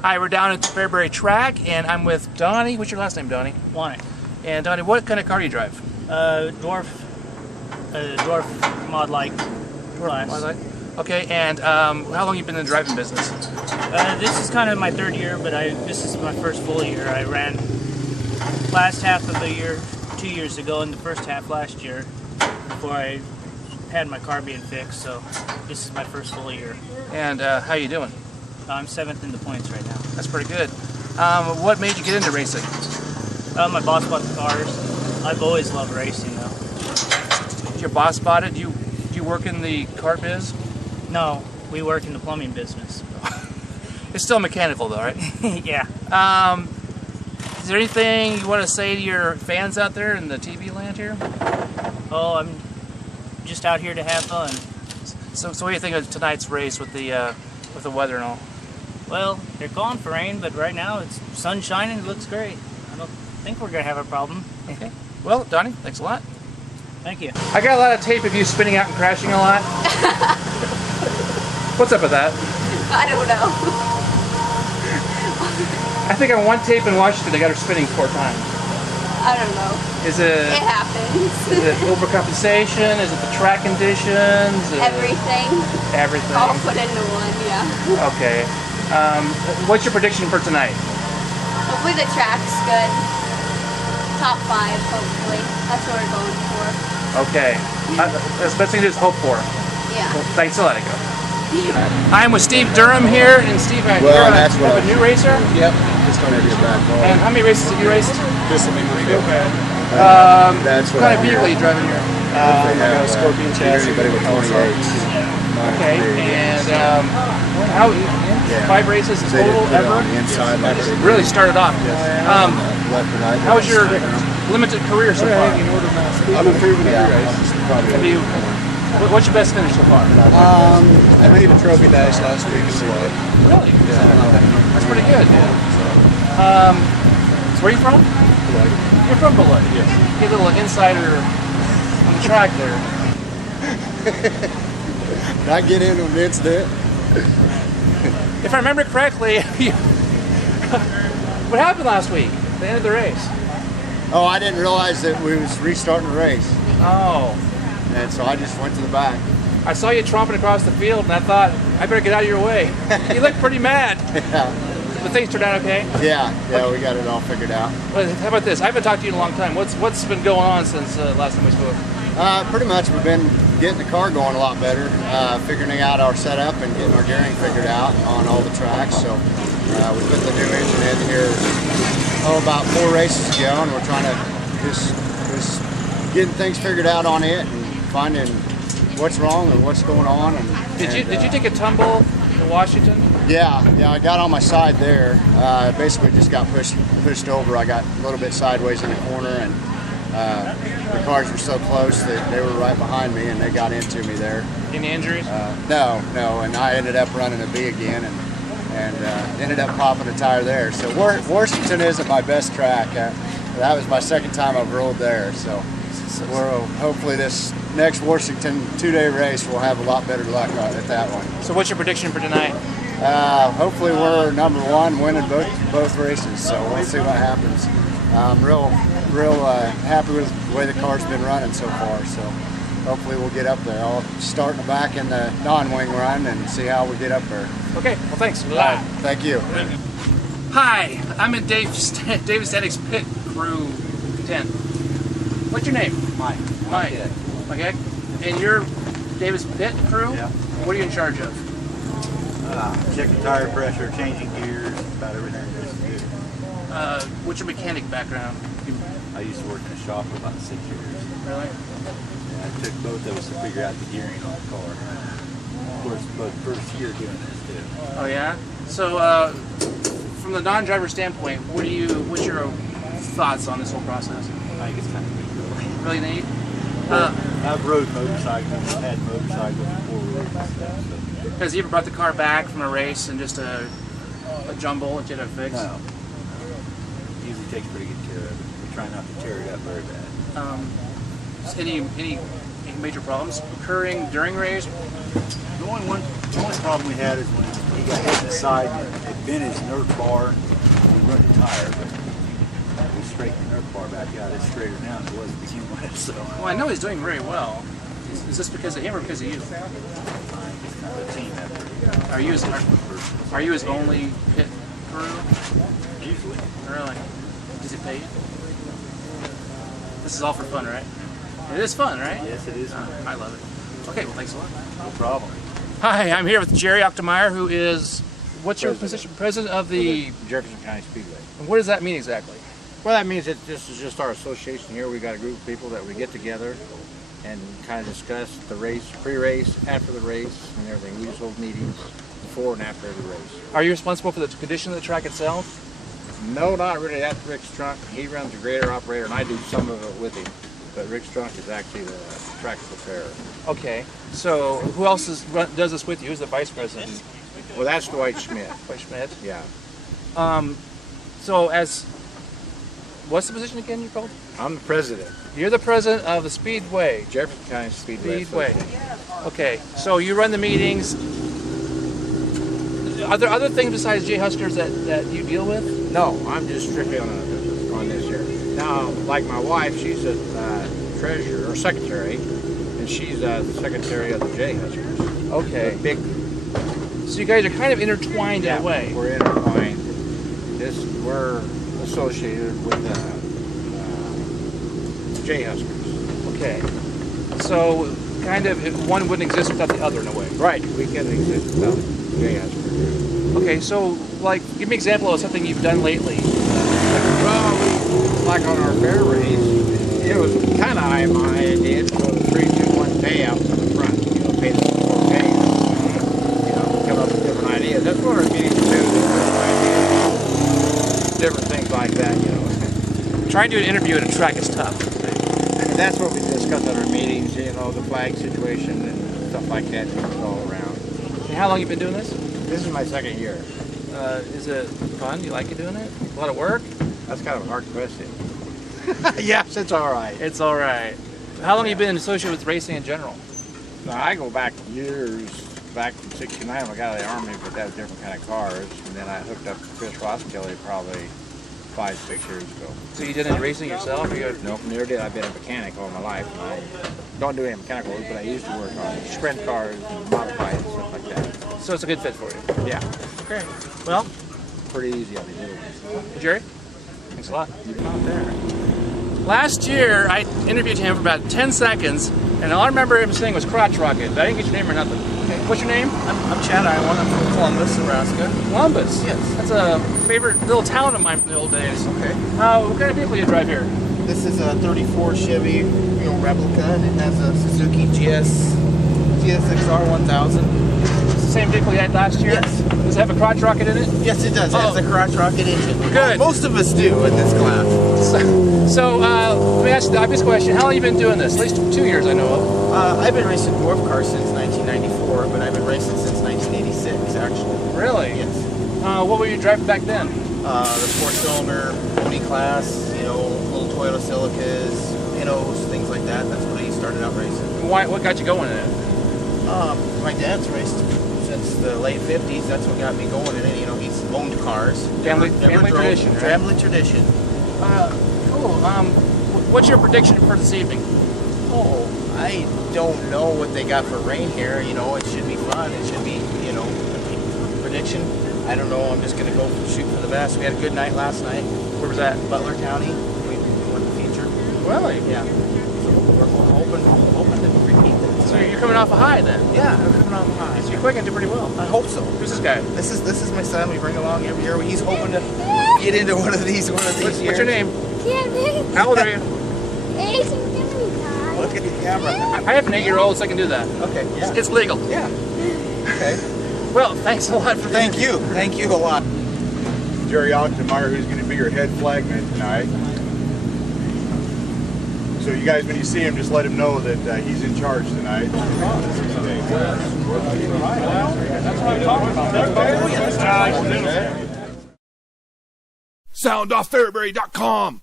Hi, we're down at the Fairbury track, and I'm with Donnie. What's your last name, Donnie? Want it. And Donnie, what kind of car do you drive? Dwarf Mod Light class. Mod Light. Okay, and how long you been in the driving business? This is kind of my third year, but this is my first full year. I ran last half of the year 2 years ago, and the first half last year before I had my car being fixed. So this is my first full year. And how you doing? I'm 7th in the points right now. That's pretty good. What made you get into racing? My boss bought the cars. I've always loved racing, though. Your boss bought it? Do you work in the car biz? No, we work in the plumbing business. It's still mechanical, though, right? Yeah. Is there anything you want to say to your fans out there in the TV land here? Oh, I'm just out here to have fun. So what do you think of tonight's race with the weather and all? Well, they're calling for rain, but right now it's sun shining. It looks great. I don't think we're going to have a problem. Okay. Well, Donnie, thanks a lot. Thank you. I got a lot of tape of you spinning out and crashing a lot. What's up with that? I don't know. I think on one tape in Washington, they got her spinning 4 times. I don't know. Is it? It happens. Is it overcompensation? Is it the track conditions? Everything. Everything. All put into one, yeah. Okay. What's your prediction for tonight? Hopefully the track's good. Top 5, hopefully. That's what we're going for. Okay. That's the best thing to do is hope for. Yeah. Well, thanks a lot, Nico. I'm with Steve Durham here, and Steve, you're a new racer? Yep, just on your back ball. And how many races have you raced? This will be my fifth. Okay. That's What kind of vehicle are you driving here? I got a Scorpion chassis. Anybody with 28s. Okay, and how 5 races total ever? Inside, like Really started off. left and right. How was your limited career so far? I'm improving every race. Have you? What's your best finish so far? I made a trophy dash last week as well. Really? Yeah. That's pretty good. So where are you from? Beloit. You're from Beloit. Yes. Get a little insider on the track there. Did I get in on the incident? If I remember correctly, what happened last week? The end of the race. Oh, I didn't realize that we was restarting the race. Oh. And so I just went to the back. I saw you tromping across the field, and I thought, I better get out of your way. You look pretty mad. Yeah. But things turned out okay? Yeah, we got it all figured out. Well, how about this? I haven't talked to you in a long time. What's been going on since last time we spoke? Pretty much we've been getting the car going a lot better, figuring out our setup and getting our gearing figured out on all the tracks. So we put the new engine in here about 4 races ago, and we're trying to just getting things figured out on it and finding what's wrong and what's going on. Did you take a tumble in Washington? Yeah, I got on my side there. Basically just got pushed over. I got a little bit sideways in the corner, and the cars were so close that they were right behind me and they got into me there. Any injuries? No, and I ended up running a V again and ended up popping a tire there. So Washington isn't my best track. That was my second time I've rolled there. So hopefully this next Washington 2-day race we'll have a lot better luck at that one. So what's your prediction for tonight? Hopefully we're number 1 winning both races. So we'll see what happens. I'm real happy with the way the car's been running so far. So hopefully we'll get up there. I'll start in the back in the non-wing run and see how we get up there. Okay, well thanks. Thank you. Hi, I'm in David Static's pit crew tent. What's your name? Mike. Okay. And you're David's pit crew? Yeah. What are you in charge of? Checking tire pressure, changing gears, about everything there is to do. What's your mechanic background? I used to work in a shop for about 6 years. Really? And I took both of us to figure out the gearing on the car. Of course, both first year doing this too. Oh yeah? So from the non-driver standpoint, what's your thoughts on this whole process? I think it's kind of neat, really. Really neat? I've rode motorcycles, had motorcycles and 4-wheelers and stuff. So. Has he ever brought the car back from a race and just a jumble that you had to fix? No. Usually takes pretty good care of it. We try not to tear it up very bad. Any major problems occurring during race? The only problem we had is when he got hit in the side, it bent his nerf bar. We run the tire, but we straightened the nerf bar back out. It's straighter now than it was to begin with. So. Well, I know he's doing very well. Is this because of him or because of you? It's kind of a team effort. Are you his only pit crew? Usually. Really? Does he pay you? This is all for fun, right? It is fun, right? Yes, it is. I love it. Okay, well, thanks a lot. No problem. Hi, I'm here with Jerry Ochtemeyer, who is, what's your position? President of the... Jefferson County Speedway. What does that mean exactly? Well, that means that this is just our association here. We got a group of people that we get together and kind of discuss the race, pre-race, after the race, and everything. We just hold meetings before and after every race. Are you responsible for the condition of the track itself? No, not really. That's Rick's trunk. He runs the grader operator, and I do some of it with him. But Rick's trunk is actually the track preparer. Okay, so who else does this with you? Who's the vice president? Well, that's Dwight Schmidt. Dwight Schmidt? Yeah. So what's the position again you called? I'm the president. You're the president of the Speedway. Jefferson County Speedway. Okay, so you run the meetings. Are there other things besides Jayhuskers that you deal with? No, I'm just strictly on this here. Now, like my wife, she's a treasurer or secretary, and she's the secretary of the Jayhuskers. Okay. The big. So you guys are kind of intertwined in a way. We're intertwined. We're associated with Jayhuskers. Okay. So kind of one wouldn't exist without the other in a way. Right. We can exist without Jayhuskers. Okay. So like, give me an example of something you've done lately. Well, like on our fair race, it was kind of high my idea to go 3, 2, 1 pay out from the front. You know, pay the people pay. You know, come up with different ideas. That's what our meetings do. Different things like that. You know. Trying to do an interview at a track is tough. And that's what we discuss at our meetings. You know, the flag situation and stuff like that. All around. And how long you been doing this? This is my second year. Is it fun? You like it doing it? A lot of work? That's kind of a hard question. Yes, it's all right. It's all right. How long have you been associated with racing in general? Now, I go back years, back from '69 when I got out of the Army, but that was different kind of cars. And then I hooked up to Chris Roskilly probably 5, 6 years ago. So you did any racing yourself? Or you Nope, never did. I've been a mechanic all my life. And I don't do any mechanical work, but I used to work on sprint cars and modified and stuff like that. So it's a good fit for you. Yeah, Great. Well, pretty easy on the new. Jerry, thanks a lot. Out there. Last year, I interviewed him for about 10 seconds, and all I remember him saying was crotch rocket. I didn't get your name or nothing. Okay. What's your name? I'm Chad Iwan. I'm from Columbus, Nebraska. Columbus? Yes. That's a favorite little town of mine from the old days. Okay. What kind of vehicle do you drive here? This is a 34 Chevy, replica, and it has a Suzuki GSXR 1000. It's the same vehicle you had last year? Yes. Does it have a crotch rocket in it? Yes, it does. It has a crotch rocket engine. Good. Most of us do in this class. So let me ask you the obvious question. How long have you been doing this? At least 2 years I know of. I've been racing dwarf cars since 1994, but I've been racing since 1986, actually. Really? Yes. What were you driving back then? The 4-cylinder pony class, little Toyota Silicas, Pintos, things like that. That's what I started out racing. What got you going in it? My dad's raced since the late 50s. That's what got me going in it. He's owned cars. Family drove. tradition, right? Family tradition. Cool. What's your prediction for this evening? Oh, I don't know what they got for rain here. It should be fun. It should be, a prediction. I don't know. I'm just going to go shoot for the best. We had a good night last night. Where was that? Butler County. We won the feature. Really? Yeah. So we're hoping to repeat that. So you're coming off a high then? Yeah, I'm coming off high. So you're quick and do pretty well. I hope so. Who's this guy? This is my son. We bring along every year. He's hoping to get into one of these years. What's your name? Can't How old are you? Look at the camera. I have an 8-year-old, so I can do that. Okay. Yeah. It's legal. Yeah. Okay. Well, thanks a lot for Thank you. Thank you a lot. Jerry Ochtemeyer, who's going to be your head flagman tonight. So you guys, when you see him, just let him know that he's in charge tonight. That's what I'm talking about. SoundOffFairbury.com